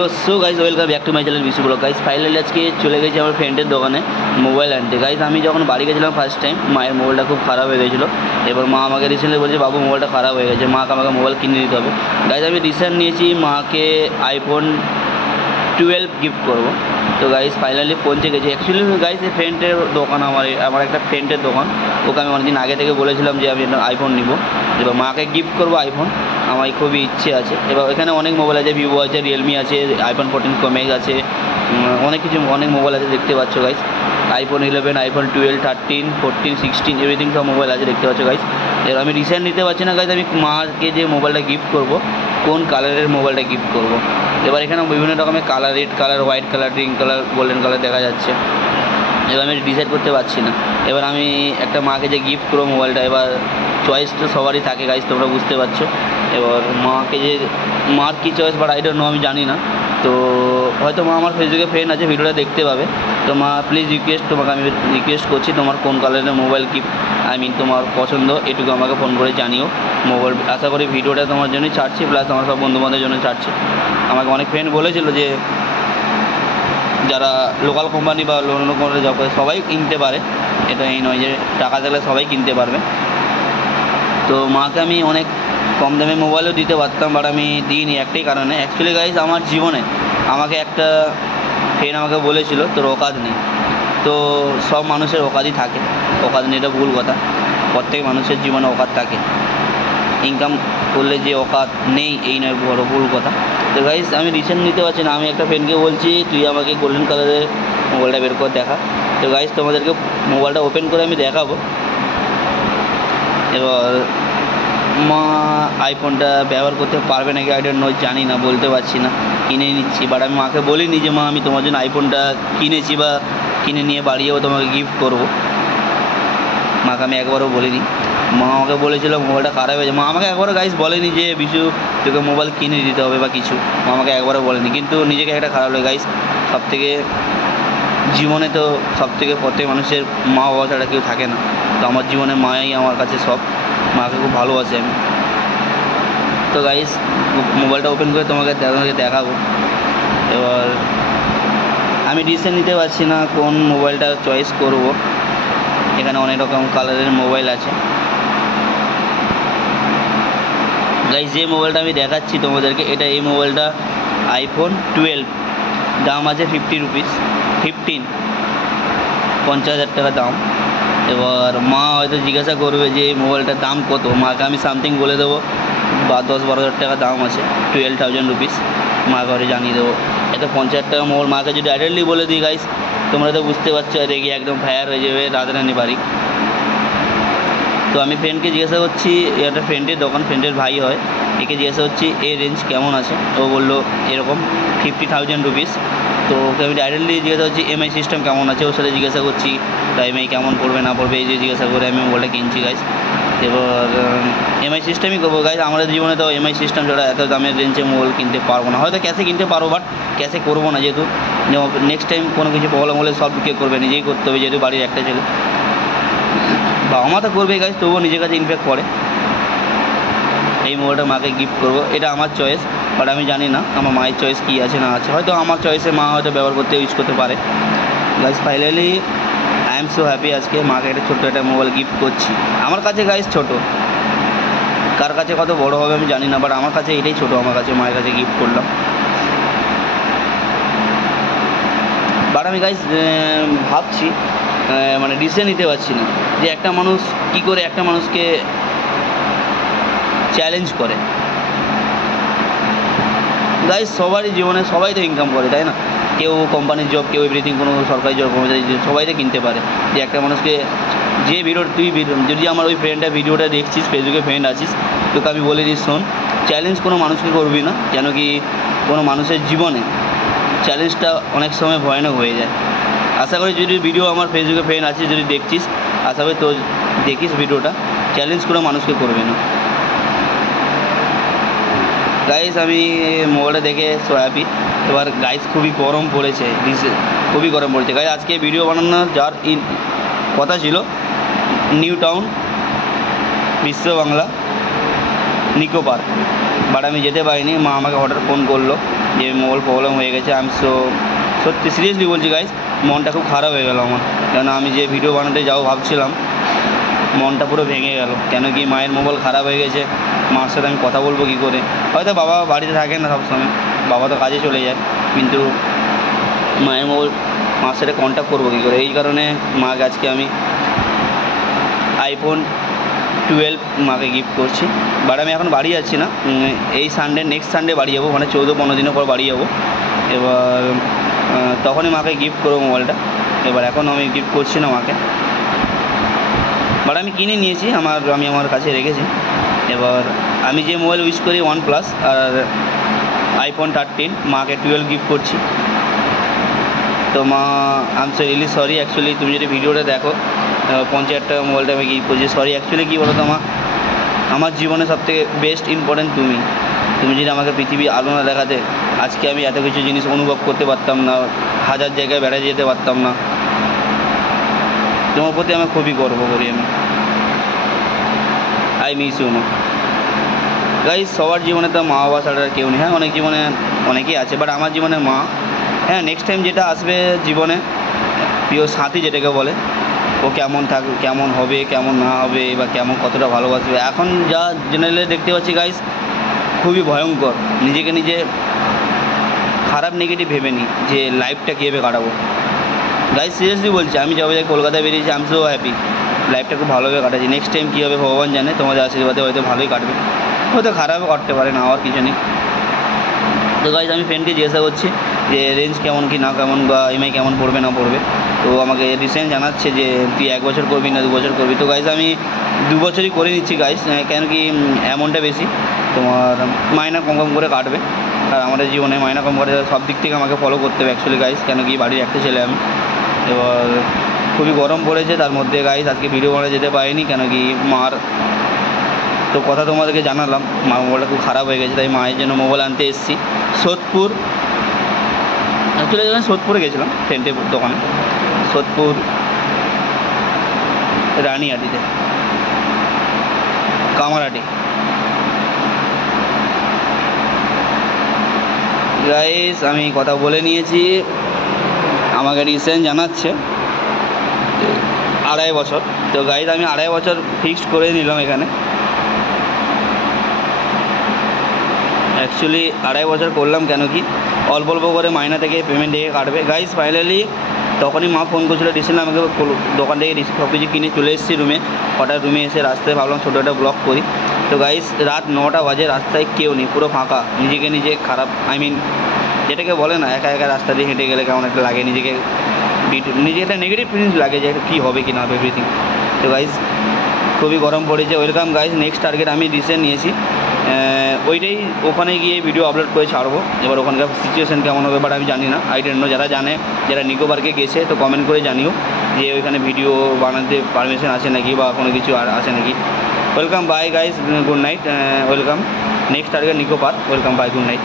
Hello so guys welcome back to my channel Bishu vlog guys finally আজকে চলে গেছি আমার ফ্রেন্ডের দোকানে মোবাইল আনতে। গাইজ আমি যখন বাড়ি গেছিলাম ফার্স্ট টাইম মায়ের মোবাইলটা খুব খারাপ হয়ে গেছিল। এবার মা আমাকে রিসেন্টলি বলছে, বাবু মোবাইলটা খারাপ হয়ে গেছে, মাকে আমাকে মোবাইল কিনে দিতে হবে। গাইজ আমি রিসেন্ট নিয়েছি মাকে আইফোন টুয়েলভ গিফট করব। তো গাইজ ফাইনালি পৌঁছে গেছি। অ্যাকচুয়ালি গাইজ এই ফ্রেন্ডের দোকান আমার আমার একটা ফ্রেন্ডের দোকান। ওকে আমি অনেকদিন আগে থেকে বলেছিলাম যে আমি আইফোন নিব। এবার মাকে গিফট করব আইফোন আমার খুবই ইচ্ছে আছে। এবার এখানে অনেক মোবাইল আছে ভিভো আছে, রিয়েলমি আছে আইফোন ফোরটিন কমেক্স আছে অনেক কিছু, অনেক মোবাইল আছে দেখতে পাচ্ছ guys iPhone eleven iPhone twelve thirteen fourteen sixteen everything সব মোবাইল আছে দেখতে পাচ্ছ গাইজ এবার আমি রিসেন্ট নিতে পারছি না গাইজ আমি মাকে যে মোবাইলটা গিফট করব, কোন কালারের মোবাইলটা গিফট করব। এবার এখানে বিভিন্ন রকমের colour red colour white colour green colour golden colour দেখা যাচ্ছে। এবার আমি ডিসাইড করতে পারছি না। এবার আমি একটা মাকে যে গিফট করব মোবাইলটা এবার চয়েস তো সবারই থাকে গাইজ তোমরা বুঝতে পারছ। এবার মাকে যে, মার কী চয়েস বা ডোন্ট নো আমি জানি না। তো হয়তো মা আমার ফেসবুকে ফ্রেন্ড আছে, ভিডিওটা দেখতে পাবে। তো মা প্লিজ রিকোয়েস্ট তোমাকে আমি রিকোয়েস্ট করছি, তোমার কোন কালারের মোবাইল গিফট আই মিন তোমার পছন্দ, এটুকু আমাকে ফোন করে জানিও। মোবাইল আশা করি ভিডিওটা তোমার জন্যই ছাড়ছি প্লাস আমার সব বন্ধুবান্ধবের জন্য ছাড়ছি। আমাকে অনেক ফ্রেন্ড বলেছিল যে, যারা লোকাল কোম্পানি বা অন্য কোম্পানি জব করে, সবাই কিনতে পারে। এটা এই নয় যে, টাকা থাকলে সবাই কিনতে পারবে। তো মাকে আমি অনেক কম দামে মোবাইলও দিতে পারতাম বাট আমি দিইনি একটাই কারণে। অ্যাকচুয়ালি গাইজ আমার জীবনে আমাকে একটা ফ্রেন্ড আমাকে বলেছিল, তোর অকাজ নেই। তো সব মানুষের অকাজই থাকে অকাজ নেই এটা ভুল কথা। প্রত্যেক মানুষের জীবনে অকাজ থাকে। ইনকাম করলে যে অকাত নেই, এই নয়, বড় ভুল কথা। তো গাইজ আমি রিসেন্ট নিতে পারছি না। আমি একটা ফ্রেন্ডকে বলছি, তুই আমাকে গোল্ডেন কালারের মোবাইলটা বের করে, দেখা। তো গাইজ তোমাদেরকে মোবাইলটা ওপেন করে আমি দেখাবো। এবার মা আইফোনটা ব্যবহার করতে পারবে নাকি আই ডোন্ট নো জানি না, বলতে পারছি না, কিনে নিচ্ছি। বাট আমি মাকে বলিনি যে, মা, আমি তোমার জন্য আইফোনটা কিনেছি বা কিনে নিয়ে বাড়ি যাব, তোমাকে গিফট করব। মাকে আমি একবারও বলিনি। মা আমাকে বলেছিল, মোবাইলটা খারাপ হয়েছে। মা আমাকে একবারও গাইস বলেনি যে, বিশু, তোকে মোবাইল কিনে দিতে হবে বা কিছু। মা আমাকে একবারও বলেনি। কিন্তু নিজেকে একটা খারাপ লাগে গাইস সব থেকে জীবনে তো সব থেকে প্রত্যেক মানুষের মা বাবা ছাড়া কেউ থাকে না। তো আমার জীবনে মায়াই আমার কাছে সব। মাকে খুব ভালোবাসি আমি। তো গাইস মোবাইলটা ওপেন করে তোমাকে তোমাকে দেখাবো। এবার, আমি ডিসিশন নিতে পারছি না কোন মোবাইলটা চয়েস করব। এখানে অনেক রকম কালারের মোবাইল আছে। গাইস যে মোবাইলটা আমি দেখাচ্ছি তোমাদেরকে, এটা এই মোবাইলটা আইফোন টুয়েলভ দাম আছে ফিফটি রুপিস ফিফটিন পঞ্চাশ হাজার টাকা দাম। এবার মা হয়তো জিজ্ঞাসা করবে যে এই মোবাইলটার দাম কত? মাকে আমি সামথিং বলে দেবো। বা দশ বারো হাজার টাকা দাম আছে টুয়েলভ থাউজেন্ড রুপিস মা ঘরে জানিয়ে দেবো। এত পঞ্চাশ টাকা মোবাইল। মাকে যদি ডাইরেক্টলি বলে দিই গাইস তোমরা তো বুঝতে পারছ রেগে একদম ফায়ার হয়ে যাবে রাজরানি বাড়ি। তো আমি ফ্রেন্ডকে জিজ্ঞাসা করছি একটা ফ্রেন্ডের দোকান ফ্রেন্ডের ভাই হয়। একে জিজ্ঞাসা করছি এর রেঞ্জ কেমন আছে? ও বলল, এরকম ফিফটি থাউজেন্ড রুপিস তো ওকে আমি ডাইরেক্টলি জিজ্ঞাসা করছি এমআই সিস্টেম কেমন আছে? ওর সাথে জিজ্ঞাসা করছি তা এমআই কেমন পড়বে না পড়বে, এই যে জিজ্ঞাসা করে আমি মোবাইলটা কিনছি গাইস এবার এমআই সিস্টেমই করব গাইজ আমাদের জীবনে তো এমআই সিস্টেম ছাড়া এত দামের রেঞ্জে মোবাইল কিনতে পারব না। হয়তো ক্যাশে কিনতে পারব বাট ক্যাশে করব না যেহেতু। নেক্সট টাইম কোনো কিছু প্রবলেম হলে সব কে করবে, নিজেই করতে হবে, যেহেতু বাড়ির একটা ছেলে। বাবা মা তো করবে গাছ তবুও নিজের কাছে ইনফ্যাক্ট করে। এই মোবাইলটা মাকে গিফট করব, এটা আমার চয়েস বাট আমি জানি না আমার মায়ের চয়েস কী আছে না আছে। হয়তো আমার চয়েসে মা হয়তো ব্যবহার করতে ইউজ করতে পারে। Guys finally am so happy আজকে মাকে একটা ছোট্ট একটা মোবাইল গিফট করছি। আমার কাছে গাইজ ছোট। কার কাছে কত বড় হবে আমি জানি না বাট আমার কাছে এটাই ছোট, আমার কাছে মায়ের কাছে গিফট করলাম। বাট আমি গাইজ ভাবছি মানে ডিসিশন নিতে পারছি না যে একটা মানুষ কি করে একটা মানুষকে চ্যালেঞ্জ করে। গাইজ সবারই জীবনে সবাই তো ইনকাম করে, তাই না? কেউ কোম্পানির জব কেউ এভরিথিং কোনো সরকারি জব কর্মচারী job, সবাই তো কিনতে পারে। যে একটা মানুষকে যে ভিডিও তুই যদি আমার ওই ফ্রেন্ডটা ভিডিওটা দেখছিস ফেসবুকে ফ্রেন্ড আছিস তোকে আমি বলে দিস শোন চ্যালেঞ্জ কোনো মানুষকে করবি না যেন কি কোনো মানুষের জীবনে চ্যালেঞ্জটা অনেক সময় ভয়ানক হয়ে যায়। আশা করি যদি ভিডিও আমার ফেসবুকে ফ্রেন্ড আছিস যদি দেখছিস আশা করি তো দেখিস ভিডিওটা চ্যালেঞ্জ কোনো মানুষকে করবে না। গাইস আমি মোবাইলটা দেখে সো এবার গাইস খুবই গরম পড়েছে। ডিসে খুবই গরম পড়েছে। গাইস আজকে ভিডিও বানানো যার ইন কথা ছিল নিউ টাউন বিশ্ব বাংলা নিকো পার্ক বাট আমি যেতে পারিনি, মা আমাকে হঠাৎ ফোন করল যে মোবাইল প্রবলেম হয়ে গেছে। আমি সো সত্যি সিরিয়াসলি বলছি গাইজ মনটা খুব খারাপ হয়ে গেল আমার। কেন আমি যে ভিডিও বানাতে যাও ভাবছিলাম মনটা পুরো ভেঙে গেল। কেন কি মায়ের মোবাইল খারাপ হয়ে গেছে? মার সাথে আমি কথা বলব কী করে? হয়তো বাবা বাড়িতে থাকে না সবসময়। বাবা তো কাজে চলে যায়। কিন্তু মায়ের মোবাইল মার সাথে কন্ট্যাক্ট করব কী করে? এই কারণে মাকে আজকে আমি আইফোন টুয়েলভ মাকে গিফট করছি। বাট আমি এখন বাড়ি যাচ্ছি না। এই সানডে নেক্সট সানডে বাড়ি যাব। মানে চৌদ্দ পনেরো দিনের পর বাড়ি যাব। এবার তখনই মাকে গিফট করব মোবাইলটা এবার এখন আমি গিফট করছি না মাকে। বাট আমি কিনে নিয়েছি, আমার, আমি আমার কাছে রেখেছি। এবার আমি যে মোবাইল ইউজ করি ওয়ান প্লাস আর আইফোন থার্টিন মাকে টুয়েলভ গিফট করছি। তো মা am so really sorry actually তুমি যদি ভিডিওটা দেখো পঞ্চাশ হাজার টাকা মোবাইলটা আমি গিফট করছি। সরি অ্যাকচুয়ালি কী বলো তো মা? আমার জীবনে সবথেকে বেস্ট ইম্পর্টেন্ট তুমি। তুমি যদি আমাকে পৃথিবী আলো না দেখাতে, আজকে আমি এত কিছু জিনিস অনুভব করতে পারতাম না, হাজার জায়গায় বেড়াতে যেতে পারতাম না। তোমার প্রতি আমি খুবই গর্ব করি আমি। আই মিস ইউ মা গাইজ সবার জীবনে তো মা বাবা ছাড়া কেউ নেই। হ্যাঁ অনেক জীবনে অনেকেই আছে বাট আমার জীবনে মা। হ্যাঁ নেক্সট টাইম যেটা আসবে জীবনে, প্রিয় সাথী যেটাকে বলে, ও কেমন থাক, কেমন হবে, কেমন না হবে, বা কেমন কতটা ভালোবাসবে, এখন যা জেনারেলি দেখতে পাচ্ছি গাইস খুবই ভয়ঙ্কর। নিজেকে নিজে খারাপ নেগেটিভ ভেবে নিই যে লাইফটা কীভাবে কাটাবো। গাইজ সিরিয়াসলি বলছি, আমি যাব যাই কলকাতায় বেরিয়েছি আমি সো হ্যাপি লাইফটা খুব ভালোভাবে কাটাচ্ছি। নেক্সট টাইম কী হবে ভগবান জানে, তোমাদের আশীর্বাদে হয়তো ভালোই কাটবে। হয়তো খারাপও কাটতে পারে, না হওয়ার কিছু নেই। তো গাইজ আমি ফ্রেন্ডকে জিজ্ঞাসা করছি যে রেঞ্জ কেমন কি, না কেমন, বা ইএমআই কেমন পড়বে, না পড়বে? তো আমাকে রিসেন্ট জানাচ্ছে যে, তুই এক বছর করবি না দু বছর করবি? তো গাইজ আমি দু বছরই করে নিচ্ছি গাইজ কেন কি অ্যামাউন্টটা বেশি। তোমার মাইনা কম কম করে কাটবে। আর আমাদের জীবনে মাইনা কম করে সব দিক থেকে আমাকে ফলো করতে হবে অ্যাকচুয়ালি গাইজ কেন কি বাড়ির একটা ছেলে আমি। এবার খুবই গরম পড়েছে, তার মধ্যে গাইজ আজকে ভিডিও বানা যেতে পারিনি, কেন কি মার তো কথা তোমাদেরকে জানালাম, মার মোবাইলটা খুব খারাপ হয়ে গেছে, তাই মায়ের জন্য মোবাইল আনতে এসেছি। সোদপুর অ্যাকচুয়ালি আমি সোদপুরে গেছিলাম, টেন্টের দোকানে। সোদপুর রানিহাটিতে কামারহাটি গাইস আমি কথা বলে নিয়েছি আমাকে রিসেন্ট জানাচ্ছে আড়াই বছর। তো গাইজ আমি আড়াই বছর ফিক্সড করে নিলাম এখানে। অ্যাকচুয়ালি আড়াই বছর করলাম কেন কি? অল্প অল্প করে মাইনা থেকে পেমেন্ট দিয়ে কাটবে। গাইজ ফাইনালি তখনই মা ফোন করছিল রিসেন্ট আমাকে দোকান থেকে সব কিছু কিনে চলে এসেছি রুমে হঠাৎ রুমে এসে রাস্তায় ভাবলাম ছোটো একটা ব্লক করি। তো গাইজ রাত নটা বাজে, রাস্তায় কেউ নেই, পুরো ফাঁকা। নিজেকে নিজে খারাপ আই মিন যেটাকে বলে না, একা একা রাস্তা দিয়ে হেঁটে গেলে কেমন একটা লাগে নিজেকে বিট- নিজে একটা নেগেটিভ ফিলিংস লাগে যে কী হবে কি না হবে এভরিথিং তো গাইজ খুবই গরম পড়েছে ওয়েলকাম গাইজ নেক্সট টার্গেট আমি রিসেন্ট নিয়েছি। ওইটাই ওখানে গিয়ে ভিডিও আপলোড করে ছাড়বো, এবার ওখানকার সিচুয়েশান কেমন হবে বাট আমি জানি না আই ডেন্ট নো যারা জানে, যারা নিকোবারকে গেছে, তো কমেন্ট করে জানিও যে ওইখানে ভিডিও বানাতে পারমিশন আছে নাকি বা কোনো কিছু আর আছে নাকি। Welcome bye guys good night welcome next target Nicco Park welcome bye good night